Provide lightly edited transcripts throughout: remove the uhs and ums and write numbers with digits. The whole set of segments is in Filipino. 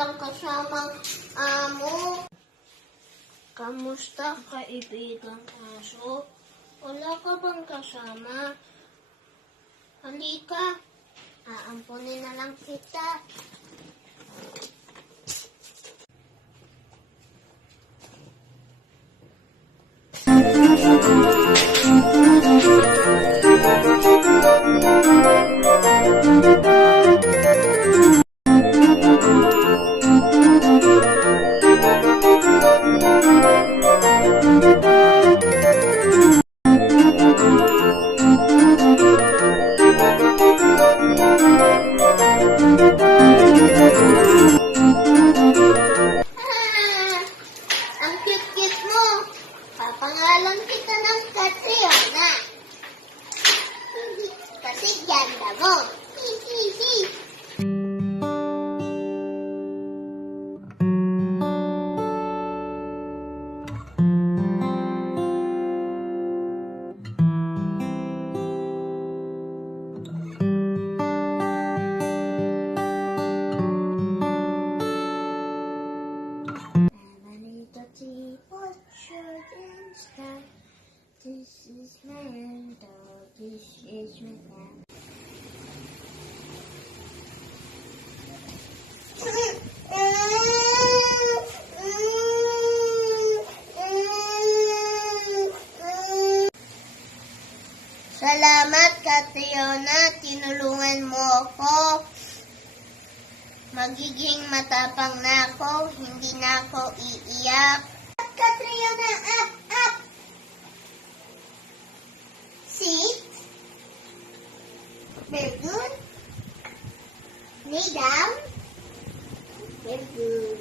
walang kasamang amo. Kamusta, kaibigang aso? Wala ka bang kasama? Halika, aampunin na lang kita. Ang cute-cute mo. Papangalan kita ng Catriona. Kasi ganda mo. Hi. This is Mando, this is your man. Salamat, Catriona. Tinulungan mo ako. Magiging matapang na ako. Hindi na ako iiyak. Catriona, up! Sit. Very good. Lay down. Very good.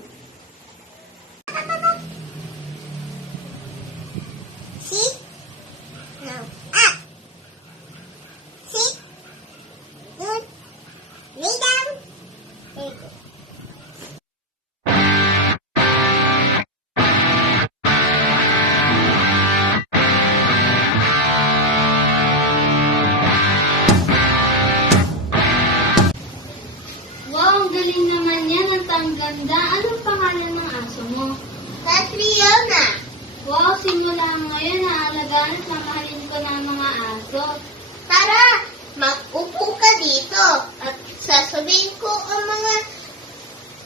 Sit. Now, up. Sit. Good. Lay down. Very good. Wow, galing naman yan at ang ganda. Anong pangalan ng aso mo? Catriona. Wow, simula ngayon naalagaan at mamahalin ko na ang mga aso. Tara, mag-upo ka dito at sasabihin ko ang mga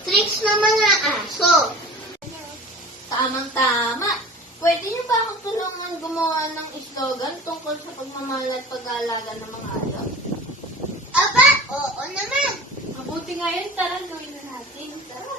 tricks ng mga aso. Tamang-tama. Pwede niyo ba ako tulungan gumawa ng slogan tungkol sa pagmamahal at pag-aalaga ng mga aso? Aba, oo naman. Mabuti ngayon, tara gawin na natin. Tara.